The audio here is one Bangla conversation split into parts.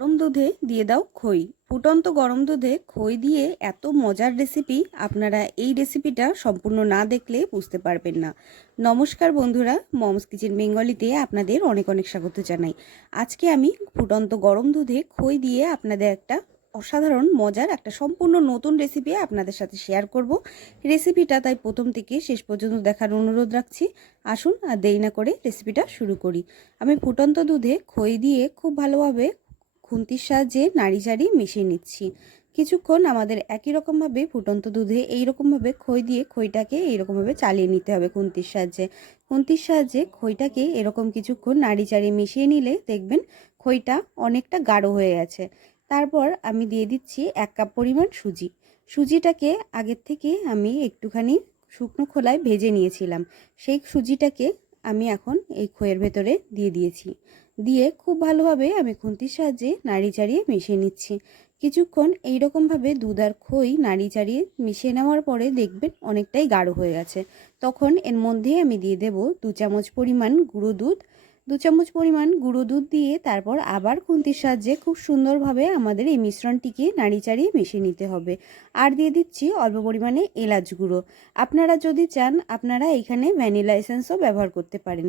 গরম দুধে দিয়ে দাও খই। ফুটন্ত গরম দুধে খই দিয়ে এত মজার রেসিপি আপনারা এই রেসিপিটা সম্পূর্ণ না দেখলে বুঝতে পারবেন না। নমস্কার বন্ধুরা, মমস কিচেন বেঙ্গলিতে আপনাদের অনেক অনেক স্বাগত জানাই। আজকে আমি ফুটন্ত গরম দুধে খই দিয়ে আপনাদের একটা অসাধারণ, মজার, একটা সম্পূর্ণ নতুন রেসিপি আপনাদের সাথে শেয়ার করব। রেসিপিটা তাই প্রথম থেকে শেষ পর্যন্ত দেখার অনুরোধ রাখছি। আসুন আর দেরি না করে রেসিপিটা শুরু করি। আমি ফুটন্ত দুধে খই দিয়ে খুব ভালোভাবে খুন্তির সাহায্যে নাড়ি চাড়ি মিশিয়ে নিচ্ছি। কিছুক্ষণ আমাদের একই রকমভাবে ফুটন্ত দুধে এইরকমভাবে খই দিয়ে খইটাকে এইরকমভাবে চালিয়ে নিতে হবে খুন্তির সাহায্যে। খুন্তির সাহায্যে খইটাকে এরকম কিছুক্ষণ নাড়ি চাড়িয়ে মিশিয়ে নিলে দেখবেন খইটা অনেকটা গাঢ় হয়ে গেছে। তারপর আমি দিয়ে দিচ্ছি এক কাপ পরিমাণ সুজি। সুজিটাকে আগের থেকে আমি একটুখানি শুকনো খোলায় ভেজে নিয়েছিলাম। সেই সুজিটাকে আমি এখন এই খইয়ের ভেতরে দিয়ে দিয়েছি। দিয়ে খুব ভালোভাবে আমি খুন্তির সাহায্যে নাড়ি চাড়িয়ে মিশিয়ে নিচ্ছি। কিছুক্ষণ এইরকমভাবে দুধ আর খই নাড়ি চাড়িয়ে মিশিয়ে নেওয়ার পরে দেখবেন অনেকটাই গাঢ় হয়ে গেছে। তখন এর মধ্যে আমি দিয়ে দেব দু চামচ পরিমাণ গুঁড়ো দুধ। দু চামচ পরিমাণ গুঁড়ো দুধ দিয়ে তারপর আবার খুন্তির সাহায্যে খুব সুন্দরভাবে আমাদের এই মিশ্রণটিকে নাড়ি চাড়িয়ে মিশিয়ে নিতে হবে। আর দিয়ে দিচ্ছি অল্প পরিমাণে এলাচ গুঁড়ো। আপনারা যদি চান, আপনারা এখানে ভ্যানিলা এসেন্সও ব্যবহার করতে পারেন।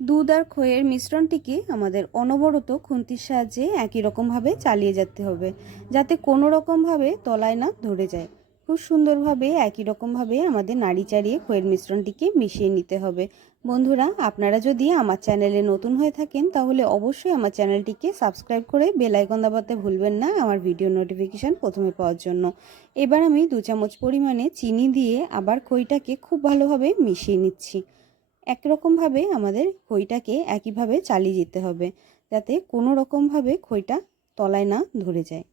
দুধ আর খইয়ের মিশ্রণটিকে আমাদের অনবরত খুন্তির সাহায্যে একই রকমভাবে চালিয়ে যেতে হবে, যাতে কোনো রকমভাবে তলায় না ধরে যায়। খুব সুন্দরভাবে একই রকমভাবে আমাদের নাড়ি চাড়িয়ে খইয়ের মিশ্রণটিকে মিশিয়ে নিতে হবে। বন্ধুরা, আপনারা যদি আমার চ্যানেলে নতুন হয়ে থাকেন, তাহলে অবশ্যই আমার চ্যানেলটিকে সাবস্ক্রাইব করে বেল আইকন দাবাতে ভুলবেন না আমার ভিডিও নোটিফিকেশান প্রথমে পাওয়ার জন্য। এবার আমি দু চামচ পরিমাণে চিনি দিয়ে আবার খইটাকে খুব ভালোভাবে মিশিয়ে নিচ্ছি। একরকমভাবে আমাদের খইটাকে একইভাবে চালিয়ে যেতে হবে, যাতে কোনো রকমভাবে খইটা তলায় না ধরে যায়।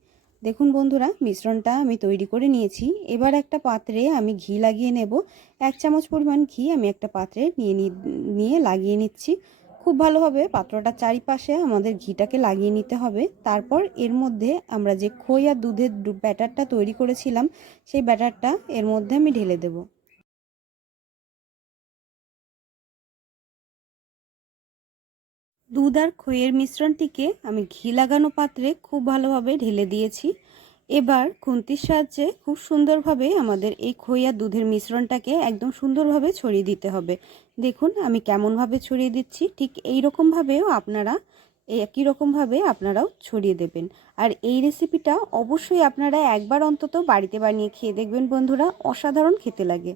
দেখুন বন্ধুরা, মিশ্রণটা আমি তৈরি করে নিয়েছি। এবার একটা পাত্রে আমি ঘি লাগিয়ে নেব। এক চামচ পরিমাণ ঘি আমি একটা পাত্রে নিয়ে নিয়ে লাগিয়ে নিচ্ছি। খুব ভালোভাবে পাত্রটার চারিপাশে আমাদের ঘিটাকে লাগিয়ে নিতে হবে। তারপর এর মধ্যে আমরা যে খই আর দুধের ব্যাটারটা তৈরি করেছিলাম, সেই ব্যাটারটা এর মধ্যে আমি ঢেলে দেবো। দুধ আর খইয়ের মিশ্রণটিকে আমি ঘি লাগানো পাত্রে খুব ভালোভাবে ঢেলে দিয়েছি। এবার খুন্তির সাহায্যে খুব সুন্দরভাবে আমাদের এই খই আর দুধের মিশ্রণটাকে একদম সুন্দরভাবে ছড়িয়ে দিতে হবে। দেখুন, আমি কেমনভাবে ছড়িয়ে দিচ্ছি, ঠিক এই রকমভাবেও আপনারা, একই রকমভাবে আপনারাও ছড়িয়ে দেবেন। আর এই রেসিপিটা অবশ্যই আপনারা একবার অন্তত বাড়িতে বানিয়ে খেয়ে দেখবেন বন্ধুরা, অসাধারণ খেতে লাগে।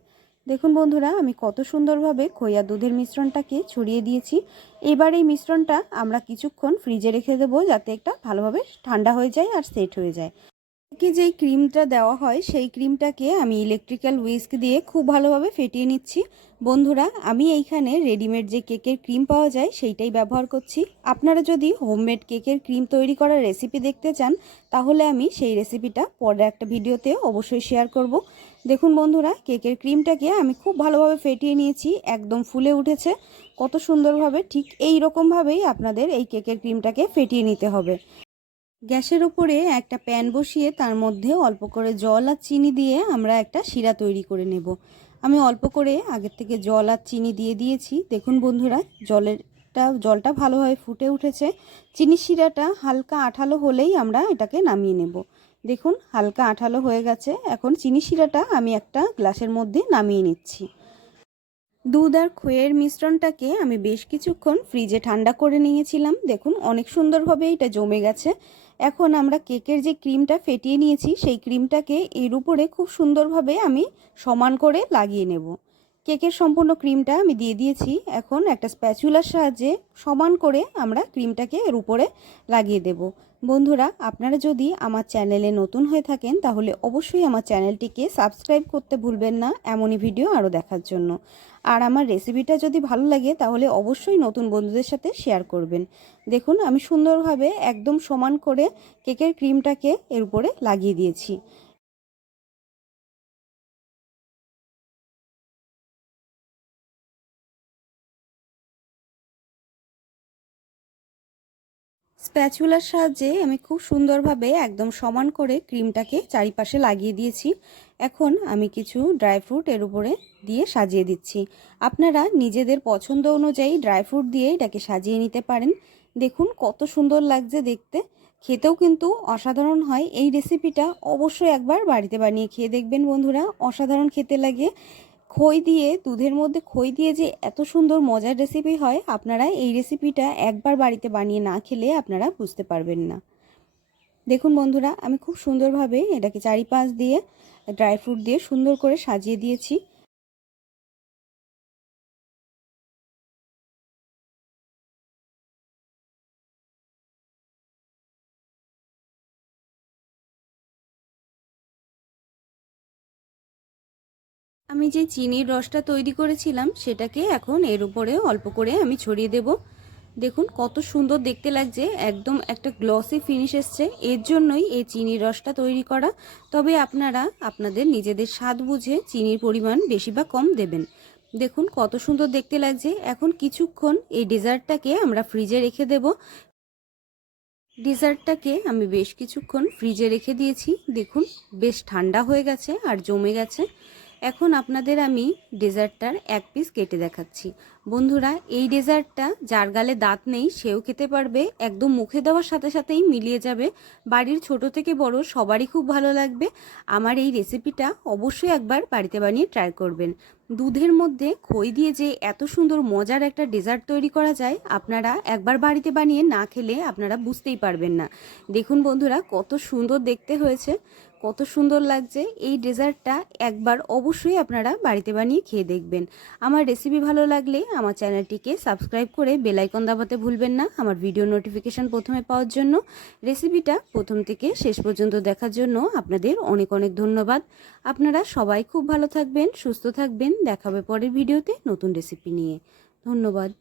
দেখুন বন্ধুরা, আমি কত সুন্দরভাবে খইয়া দুধের মিশ্রণটাকে ছড়িয়ে দিয়েছি। এবার এই মিশ্রণটা আমরা কিছুক্ষণ ফ্রিজে রেখে দেবো যাতে একটা ভালোভাবে ঠান্ডা হয়ে যায় আর সেট হয়ে যায়। কি যেই ক্রিমটা দেওয়া হয়, সেই ক্রিমটাকে আমি ইলেকট্রিক্যাল উইস্ক দিয়ে খুব ভালোভাবে ফেটিয়ে নিচ্ছি। বন্ধুরা, আমি এইখানে রেডিমেড যে কেকের ক্রিম পাওয়া যায়, সেইটাই ব্যবহার করছি। আপনারা যদি হোমমেড কেকের ক্রিম তৈরি করার রেসিপি দেখতে চান, তাহলে আমি সেই রেসিপিটা পরে একটা ভিডিওতে অবশ্যই শেয়ার করব। দেখুন বন্ধুরা, কেকের ক্রিমটাকে আমি খুব ভালোভাবে ফেটিয়ে নিয়েছি, একদম ফুলে উঠেছে। কত সুন্দরভাবে ঠিক এই রকমভাবেই আপনাদের এই কেকের ক্রিমটাকে ফেটিয়ে নিতে হবে। গ্যাসের উপরে একটা প্যান বসিয়ে তার মধ্যে অল্প করে জল আর চিনি দিয়ে আমরা একটা শিরা তৈরি করে নেব। আমি অল্প করে আগের থেকে জল আর চিনি দিয়ে দিয়েছি। দেখুন বন্ধুরা, জলেরটা, জলটা ভালোভাবে ফুটে উঠেছে। চিনি শিরাটা হালকা আঠালো হলেই আমরা এটাকে নামিয়ে নেব। দেখুন, হালকা আঠালো হয়ে গেছে। এখন চিনি শিরাটা আমি একটা গ্লাসের মধ্যে নামিয়ে নিচ্ছি। দুধ আর খোয়ের মিশ্রণটাকে আমি বেশ কিছুক্ষণ ফ্রিজে ঠান্ডা করে নিয়েছিলাম। দেখুন, অনেক সুন্দরভাবে এটা জমে গেছে। এখন আমরা কেকের যে ক্রিমটা ফেটিয়ে নিয়েছি, সেই ক্রিমটাকে এর উপরে খুব সুন্দরভাবে আমি সমান করে লাগিয়ে নেব। কেকের সম্পূর্ণ ক্রিমটা আমি দিয়ে দিয়েছি। এখন একটা স্প্যাচুলার সাহায্যে সমান করে আমরা ক্রিমটাকে এর উপরে লাগিয়ে দেব। বন্ধুরা, আপনারা যদি আমার চ্যানেলে নতুন হয়ে থাকেন, তাহলে অবশ্যই আমার চ্যানেলটিকে সাবস্ক্রাইব করতে ভুলবেন না এমনই ভিডিও আরও দেখার জন্য। আর আমার রেসিপিটা যদি ভালো লাগে, তাহলে অবশ্যই নতুন বন্ধুদের সাথে শেয়ার করবেন। দেখুন, আমি সুন্দরভাবে একদম সমান করে কেকের ক্রিমটাকে এর উপরে লাগিয়ে দিয়েছি। স্প্যাচুলার সাহায্যে আমি খুব সুন্দরভাবে একদম সমান করে ক্রিমটাকে চারিপাশে লাগিয়ে দিয়েছি। এখন আমি কিছু ড্রাই ফ্রুট এর উপরে দিয়ে সাজিয়ে দিচ্ছি। আপনারা নিজেদের পছন্দ অনুযায়ী ড্রাই ফ্রুট দিয়ে এটাকে সাজিয়ে নিতে পারেন। দেখুন কত সুন্দর লাগছে দেখতে। খেতেও কিন্তু অসাধারণ হয়। এই রেসিপিটা অবশ্যই একবার বাড়িতে বানিয়ে খেয়ে দেখবেন বন্ধুরা। অসাধারণ খেতে লাগে। খই দিয়ে, দুধের মধ্যে খই দিয়ে যে এত সুন্দর মজার রেসিপি হয়, আপনারা এই রেসিপিটা একবার বাড়িতে বানিয়ে না খেলে আপনারা বুঝতে পারবেন না। দেখুন বন্ধুরা, আমি খুব সুন্দরভাবে এটাকে চারিপাশ দিয়ে ড্রাই ফ্রুট দিয়ে সুন্দর করে সাজিয়ে দিয়েছি। আমি যে চিনির রসটা তৈরি করেছিলাম, সেটাকে এখন এর উপরে অল্প করে আমি ছড়িয়ে দেব। দেখুন কত সুন্দর দেখতে লাগছে, একদম একটা গ্লসি ফিনিশ এসছে। এর জন্যই এই চিনির রসটা তৈরি করা। তবে আপনারা আপনাদের নিজেদের স্বাদ বুঝে চিনির পরিমাণ বেশি বা কম দেবেন। দেখুন কত সুন্দর দেখতে লাগছে। এখন কিছুক্ষণ এই ডেজার্টটাকে আমরা ফ্রিজে রেখে দেব। ডেজার্টটাকে আমি বেশ কিছুক্ষণ ফ্রিজে রেখে দিয়েছি। দেখুন বেশ ঠান্ডা হয়ে গেছে আর জমে গেছে। এখন আপনাদের আমি ডেজার্টটার এক পিস কেটে দেখাচ্ছি। বন্ধুরা, এই ডেজার্টটা যার গালে দাঁত নেই, সেও খেতে পারবে। একদম মুখে দেওয়ার সাথে সাথেই মিলিয়ে যাবে। বাড়ির ছোট থেকে বড় সবারই খুব ভালো লাগবে। আমার এই রেসিপিটা অবশ্যই একবার বাড়িতে বানিয়ে ট্রাই করবেন। দুধের মধ্যে খই দিয়ে যে এত সুন্দর মজার একটা ডেজার্ট তৈরি করা যায়, আপনারা একবার বাড়িতে বানিয়ে না খেলে আপনারা বুঝতেই পারবেন না। দেখুন বন্ধুরা, কত সুন্দর দেখতে হয়েছে। কত সুন্দর লাগছে। এই ডেজার্টটা একবার অবশ্যই আপনারা বাড়িতে বানিয়ে খেয়ে দেখবেন। আমার রেসিপি ভালো লাগলে আমার চ্যানেলটিকে সাবস্ক্রাইব করে বেলাইকন দাবাতে ভুলবেন না। আমার ভিডিও নোটিফিকেশান প্রথমে পাওয়ার জন্য রেসিপিটা প্রথম থেকে শেষ পর্যন্ত দেখার জন্য আপনাদের অনেক অনেক ধন্যবাদ। আপনারা সবাই খুব ভালো থাকবেন, সুস্থ থাকবেন। দেখাবে পরের ভিডিওতে নতুন রেসিপি নিয়ে। ধন্যবাদ।